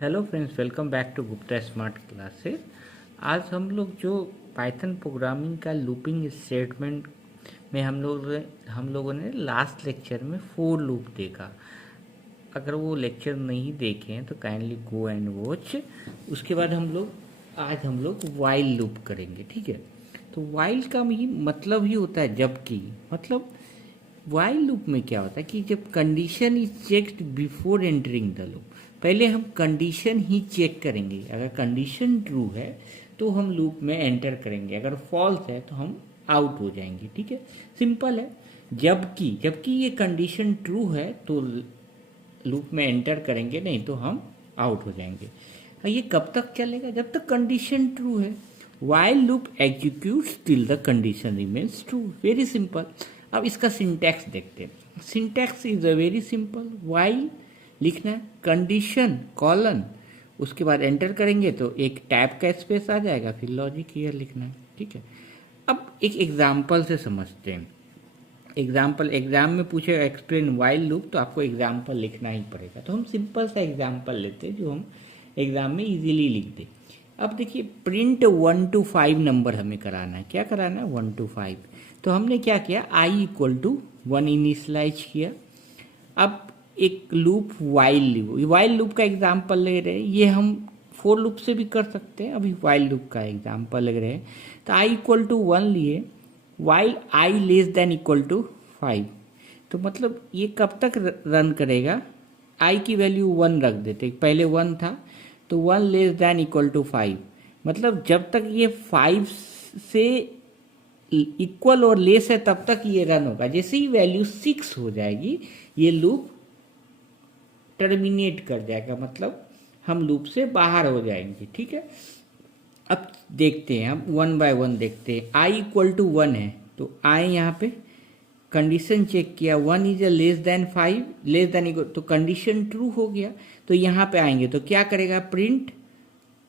Hello friends, welcome back to Gupta smart classes. आज हम लोग जो पाइथन प्रोग्रामिंग का लूपिंग स्टेटमेंट में हम लोगों ने लास्ट लेक्चर में फोर लूप देखा। अगर वो लेक्चर नहीं देखे हैं तो काइंडली गो एंड वॉच। उसके बाद आज हम लोग वाइल लूप करेंगे, ठीक है। तो वाइल का ही मतलब ही होता है जबकि, मतलब वाइल लूप में क्या होता है कि जब condition is checked before entering the loop, पहले हम कंडीशन ही चेक करेंगे। अगर कंडीशन ट्रू है तो हम लूप में एंटर करेंगे, अगर फॉल्स है तो हम आउट हो जाएंगे, ठीक है। सिंपल है। जबकि जबकि ये कंडीशन ट्रू है तो लूप में एंटर करेंगे, नहीं तो हम आउट हो जाएंगे। ये कब तक चलेगा? जब तक कंडीशन ट्रू है। While loop executes till the condition remains true. Very simple. अब इसका सिंटैक्स देखते हैं। Syntax is a very simple. While लिखना है, कंडीशन कॉलन, उसके बाद एंटर करेंगे तो एक टैब का स्पेस आ जाएगा, फिर लॉजिक हियर लिखना है, ठीक है। अब एक एग्जाम्पल से समझते हैं। एग्जाम्पल, एग्जाम में पूछेगा एक्सप्लेन वाइल लूप, तो आपको एग्जाम्पल लिखना ही पड़ेगा। तो हम सिंपल सा एग्जाम्पल लेते हैं जो हम एग्जाम में इजीली लिख दें। अब देखिए, प्रिंट 1 to 5 नंबर हमें कराना है। क्या कराना है? 1 to 5। तो हमने क्या किया, i इक्वल टू 1 इनिशलाइज किया। अब एक लूप वाइल लूप का एग्जाम्पल ले रहे हैं। ये हम फोर लूप से भी कर सकते हैं, अभी वाइल लूप का एग्जाम्पल लग रहे हैं। तो i इक्वल टू 1 लिए, while i less than equal to 5। तो मतलब ये कब तक रन करेगा? i की वैल्यू 1 रख देते, पहले 1 था तो 1 लेस देन इक्वल टू 5। मतलब जब तक ये 5 से इक्वल और लेस है तब तक ये रन होगा। जैसे ही वैल्यू 6 हो जाएगी ये लूप टर्मिनेट कर जाएगा, मतलब हम लूप से बाहर हो जाएंगे, ठीक है। अब देखते हैं, हम वन बाय वन देखते हैं। i इक्वल टू 1 है तो i यहाँ पे कंडीशन चेक किया, 1 is less than 5, less than equal, तो कंडीशन ट्रू हो गया। तो यहाँ पे आएंगे तो क्या करेगा, प्रिंट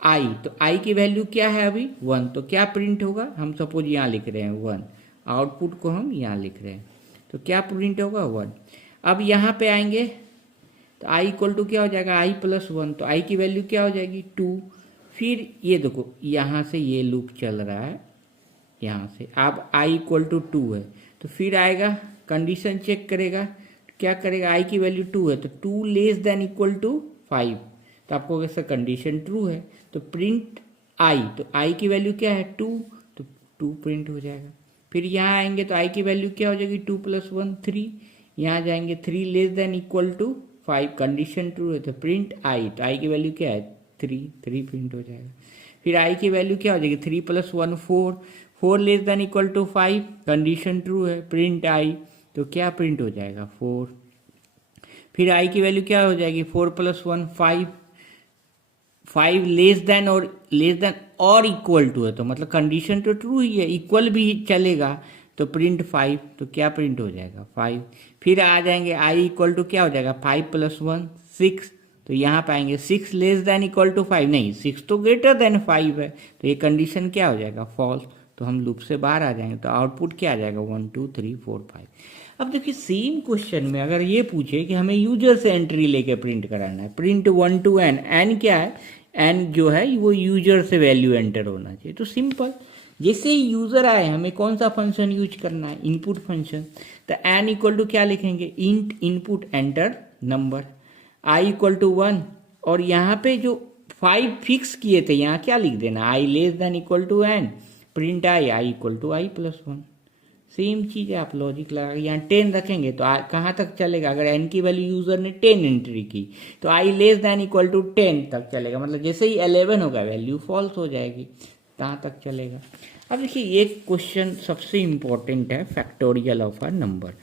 i। तो i की वैल्यू क्या है अभी? 1। तो क्या प्रिंट होगा? हम सपोज यहाँ लिख रहे हैं 1, आउटपुट को हम यहाँ लिख रहे हैं, तो क्या प्रिंट होगा? 1। अब यहाँ पे आएंगे तो i इक्वल टू क्या हो जाएगा, i प्लस 1। तो i की वैल्यू क्या हो जाएगी? 2। फिर ये देखो, यहाँ से ये लूप चल रहा है, यहाँ से अब i इक्वल टू 2 है तो फिर आएगा कंडीशन चेक करेगा, क्या करेगा, i की वैल्यू 2 है तो 2 लेस देन इक्वल टू 5। तो आपको कैसा, कंडीशन ट्रू है तो प्रिंट i। तो i की वैल्यू क्या है? 2, तो 2 प्रिंट हो जाएगा। फिर यहाँ आएंगे तो i की वैल्यू क्या हो जाएगी? 2 प्लस 1 3। यहाँ जाएंगे 3 less than equal to 5, condition true है तो प्रिंट i। तो i की वैल्यू क्या है? 3 प्रिंट हो जाएगा। फिर i की वैल्यू क्या हो जाएगी? 3 plus 1 4, 4 less than equal to 5, condition true है, प्रिंट i। तो क्या प्रिंट हो जाएगा? 4। फिर i की वैल्यू क्या हो जाएगी? 4 प्लस 1 5, 5 लेस देन और इक्वल टू है, तो मतलब कंडीशन तो ट्रू ही है, इक्वल भी चलेगा तो प्रिंट 5। तो क्या प्रिंट हो जाएगा? 5। फिर आ जाएंगे i इक्वल टू क्या हो जाएगा? 5 प्लस 1 6। तो यहाँ पाएंगे 6 लेस देन इक्वल टू 5, नहीं 6 तो ग्रेटर देन 5 है, तो ये कंडीशन क्या हो जाएगा? फॉल्स। तो हम लूप से बाहर आ जाएंगे, तो आउटपुट क्या आ जाएगा? 1 2 3 4 5। अब देखिए, सेम क्वेश्चन में अगर ये पूछे कि हमें यूजर से एंट्री लेके प्रिंट कराना है, प्रिंट 1 to n, n क्या है? n जो है वो यूजर से वैल्यू एंटर होना चाहिए। तो सिंपल, जैसे ही यूजर आए हमें कौन सा फंक्शन यूज करना है? Input function. तो n इक्वल टू क्या लिखेंगे? Int input enter number, i equal to 1। और यहाँ पे जो 5 फिक्स किए थे यहाँ क्या लिख देना? i less than equal to n, print i equal to i plus 1। Same चीज़ है, आप लॉजिक लगा के यहाँ 10 रखेंगे तो कहाँ तक चलेगा? अगर n की वैल्यू यूजर ने 10 एंट्री की तो i less than equal to 10 तक चलेगा, मतलब जैसे ही 11 होगा वैल्यू फॉल्स हो जाएगी, कहाँ तक चलेगा। अब देखिए, ये क्वेश्चन सबसे इम्पोर्टेंट है, फैक्टोरियल ऑफ अ नंबर।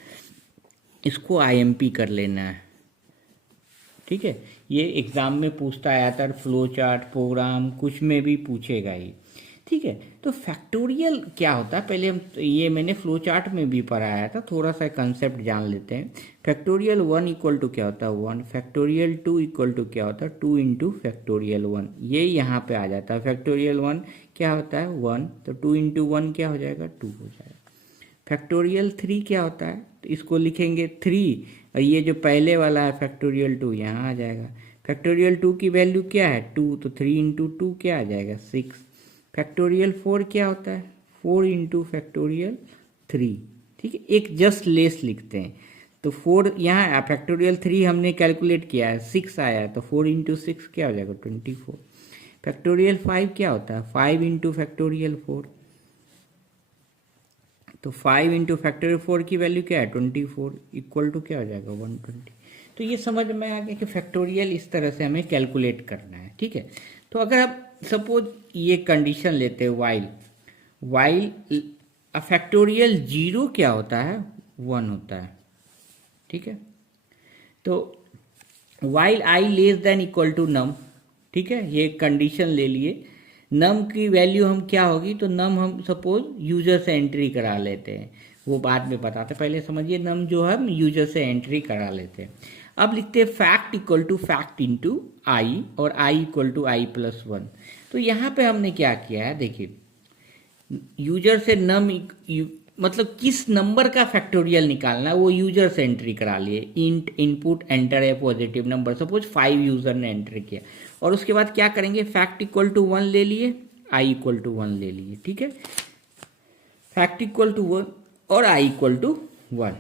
इसको IMP कर लेना है, ठीक है। ये एग्जाम में पूछता है, आता है फ्लो चार्ट, प्रोग्राम, कुछ में भी पूछेगा ये, ठीक है। तो फैक्टोरियल क्या होता है, पहले हम ये मैंने फ्लो चार्ट में भी पढ़ाया था, थोड़ा सा कंसेप्ट जान लेते हैं। फैक्टोरियल 1 इक्वल टू क्या होता है? 1। फैक्टोरियल 2 इक्वल टू क्या होता है? 2 इंटू फैक्टोरियल 1, ये यहाँ पे आ जाता है। फैक्टोरियल 1 क्या होता है? 1, तो 2 इंटू 1 क्या हो जाएगा? 2 हो जाएगा। फैक्टोरियल 3 क्या होता है? तो इसको लिखेंगे 3, और ये जो पहले वाला है फैक्टोरियल 2 यहाँ आ जाएगा। फैक्टोरियल 2 की वैल्यू क्या है 2, तो 3 इंटू 2 क्या आ जाएगा 6। फैक्टोरियल 4 क्या होता है 4 इंटू फैक्टोरियल 3। ठीक है, एक जस्ट लेस लिखते हैं। तो 4 यहाँ फैक्टोरियल 3 हमने कैलकुलेट किया है 6 आया है, तो 4 इंटू 6 क्या हो जाएगा 24। फैक्टोरियल 5 क्या होता है 5 इंटू फैक्टोरियल 4, तो 5 इंटू फैक्टोरियल 4 की वैल्यू क्या है 24 इक्वल टू क्या हो जाएगा 120। तो ये समझ में आ गया कि फैक्टोरियल इस तरह से हमें कैलकुलेट करना है। ठीक है, तो अगर आप सपोज ये कंडीशन लेते हैं वाइल फैक्टोरियल 0 क्या होता है 1 होता है। ठीक है, तो while I less than equal to num, ठीक है, ये कंडीशन ले लिए। नम की वैल्यू हम क्या होगी, तो नम हम सपोज यूजर से एंट्री करा लेते हैं, वो बाद में बताते, पहले समझिए नम जो है हम यूजर से एंट्री करा लेते हैं। अब लिखते हैं fact equal to fact into I और I equal to I plus 1। तो यहाँ पे हमने क्या किया है देखिए, यूजर से नम मतलब किस नंबर का फैक्टोरियल निकालना है वो यूजर से एंट्री करा लिए। Int input enter a positive number, suppose 5 user ने एंटर किया, और उसके बाद क्या करेंगे फैक्ट इक्वल टू 1 ले लिए, आई इक्वल टू 1 ले लिए। ठीक है, फैक्ट इक्वल टू 1 और आई इक्वल टू 1।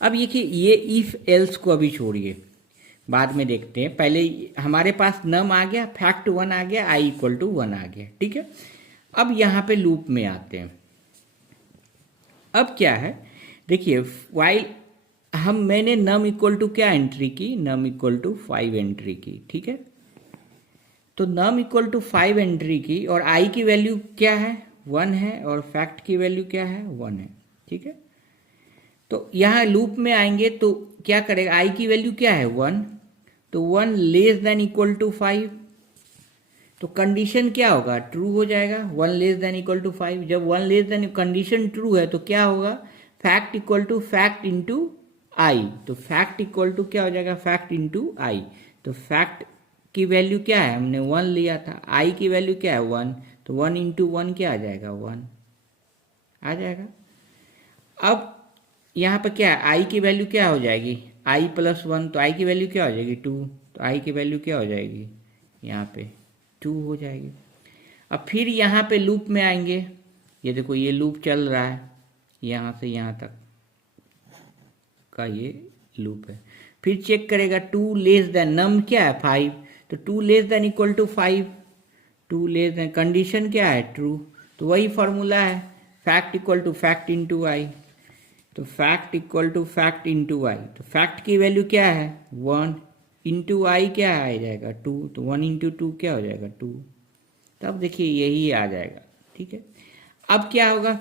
अब देखिए ये इफ एल्स को अभी छोड़िए, बाद में देखते हैं, पहले हमारे पास नम आ गया, फैक्ट 1 आ गया, आई इक्वल टू 1 आ गया। ठीक है, अब यहाँ पे लूप में आते हैं। अब क्या है देखिए, वाइल मैंने नम इक्वल टू क्या एंट्री की, नम इक्वल टू 5 एंट्री की। ठीक है, तो नम इक्वल टू 5 एंट्री की और आई की वैल्यू क्या है 1 है और फैक्ट की वैल्यू क्या है 1 है। ठीक है, तो यहाँ लूप में आएंगे तो क्या करेगा, आई की वैल्यू क्या है 1, तो 1 लेस देन इक्वल टू 5, तो कंडीशन क्या होगा ट्रू हो जाएगा, 1 लेस देन इक्वल टू 5। जब 1 लेस देन कंडीशन ट्रू है तो क्या होगा, fact equal to fact into I, तो फैक्ट इक्वल टू क्या हो जाएगा फैक्ट इंटू आई। तो फैक्ट की वैल्यू क्या है, हमने 1 लिया था, आई की वैल्यू क्या है 1, तो 1 इंटू 1 क्या आ जाएगा 1 आ जाएगा। अब यहाँ पर क्या है, आई की वैल्यू क्या हो जाएगी आई प्लस 1, तो आई की वैल्यू क्या हो जाएगी 2, तो आई की वैल्यू क्या हो जाएगी यहाँ पे 2 हो जाएगी। अब फिर यहाँ पे लूप में आएंगे, ये देखो ये लूप चल रहा है, यहाँ से यहाँ तक का ये लूप है। फिर चेक करेगा 2 लेस देन, नम क्या है 5, तो 2 less than equal to 5, 2 less than condition क्या है ट्रू, तो वही फॉर्मूला है fact equal to fact into I, तो fact equal to fact into I, तो फैक्ट की वैल्यू क्या है 1 इंटू आई क्या आ जाएगा 2, तो 1 इंटू 2 क्या हो जाएगा 2, तब देखिए यही आ जाएगा। ठीक है, अब क्या होगा,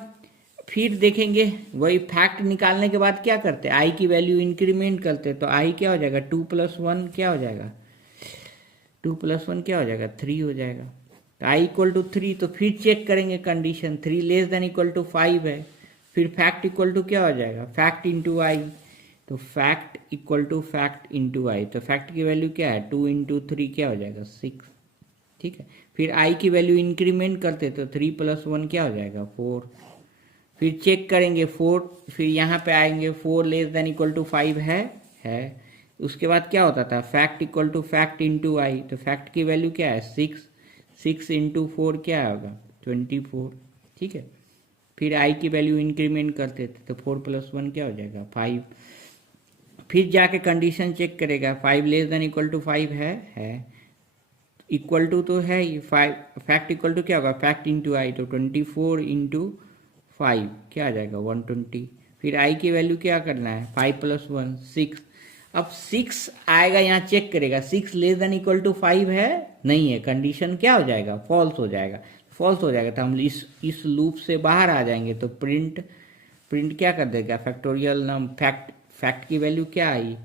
फिर देखेंगे वही फैक्ट निकालने के बाद क्या करते हैं, आई की वैल्यू इंक्रीमेंट करते हैं, तो आई क्या हो जाएगा 2 प्लस 1 क्या हो जाएगा 2 प्लस 1 क्या हो जाएगा 3 हो जाएगा, तो आई इक्वल टू 3। तो फिर चेक करेंगे condition 3 less than equal to 5 है, फिर फैक्ट इक्वल टू क्या हो जाएगा फैक्ट इंटू आई, तो fact equal to fact into I, तो फैक्ट की वैल्यू क्या है 2 इंटू 3 क्या हो जाएगा 6। ठीक है, फिर आई की वैल्यू इंक्रीमेंट करते तो 3 प्लस 1 क्या हो जाएगा 4, फिर चेक करेंगे 4, फिर यहाँ पे आएंगे 4 लेस देन इक्वल टू 5 है, उसके बाद क्या होता था fact equal to fact into I, तो फैक्ट की वैल्यू क्या है 6 इंटू 4 क्या होगा 24। ठीक है, फिर आई की वैल्यू इंक्रीमेंट करते थे तो 4 प्लस 1 क्या हो जाएगा 5, फिर जाके कंडीशन चेक करेगा 5 लेस देन इक्वल टू 5 है इक्वल टू तो है ही 5, फैक्ट इक्वल टू क्या होगा फैक्ट इंटू आई, तो 24 इंटू 5 क्या आ जाएगा 120, फिर आई की वैल्यू क्या करना है 5 प्लस 1 6, अब 6 आएगा यहाँ चेक करेगा 6 लेस देन इक्वल टू 5 है नहीं है, कंडीशन क्या हो जाएगा फॉल्स हो जाएगा, फॉल्स हो जाएगा तो हम इस लूप से बाहर आ जाएंगे, तो प्रिंट क्या कर देगा फैक्टोरियल नम फैक्ट की वैल्यू क्या आई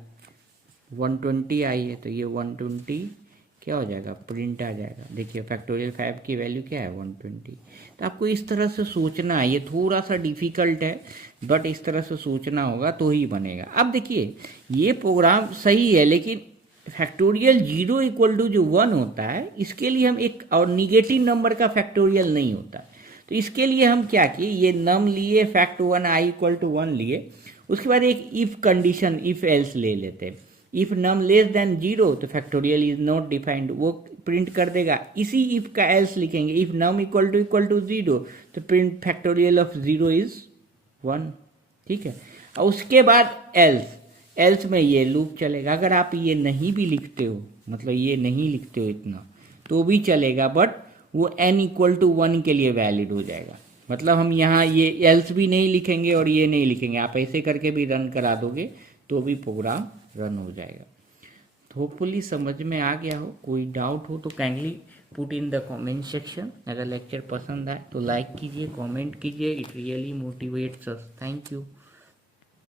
120 आई है, तो ये 120 क्या हो जाएगा प्रिंट आ जाएगा। देखिए फैक्टोरियल 5 की वैल्यू क्या है 120। तो आपको इस तरह से सोचना है, ये थोड़ा सा डिफिकल्ट है बट इस तरह से सोचना होगा तो ही बनेगा। अब देखिए ये प्रोग्राम सही है, लेकिन फैक्टोरियल 0 इक्वल टू जो 1 होता है इसके लिए हम एक और निगेटिव नंबर का फैक्टोरियल नहीं होता, तो इसके लिए हम क्या किए ये नम लिए फैक्ट 1 आई इक्वल टू 1 लिए, उसके बाद एक इफ कंडीशन इफ एल्स ले लेते हैं। इफ नम लेस देन 0 तो फैक्टोरियल इज नॉट डिफाइंड, वो प्रिंट कर देगा। इसी इफ का एल्स लिखेंगे, इफ नम इक्वल टू 0 तो प्रिंट फैक्टोरियल ऑफ 0 इज 1, ठीक है। और उसके बाद एल्स में ये लूप चलेगा। अगर आप ये नहीं भी लिखते हो, मतलब ये नहीं लिखते हो इतना, तो भी चलेगा, बट वो n इक्वल टू 1 के लिए वैलिड हो जाएगा। मतलब हम यहाँ ये एल्स भी नहीं लिखेंगे और ये नहीं लिखेंगे, आप ऐसे करके भी रन करा दोगे तो भी प्रोग्राम रन हो जाएगा। तो होपफुली समझ में आ गया हो। कोई डाउट हो तो kindly put in the comment section. अगर लेक्चर पसंद आए तो लाइक कीजिए, कमेंट कीजिए, it really motivates us. Thank you.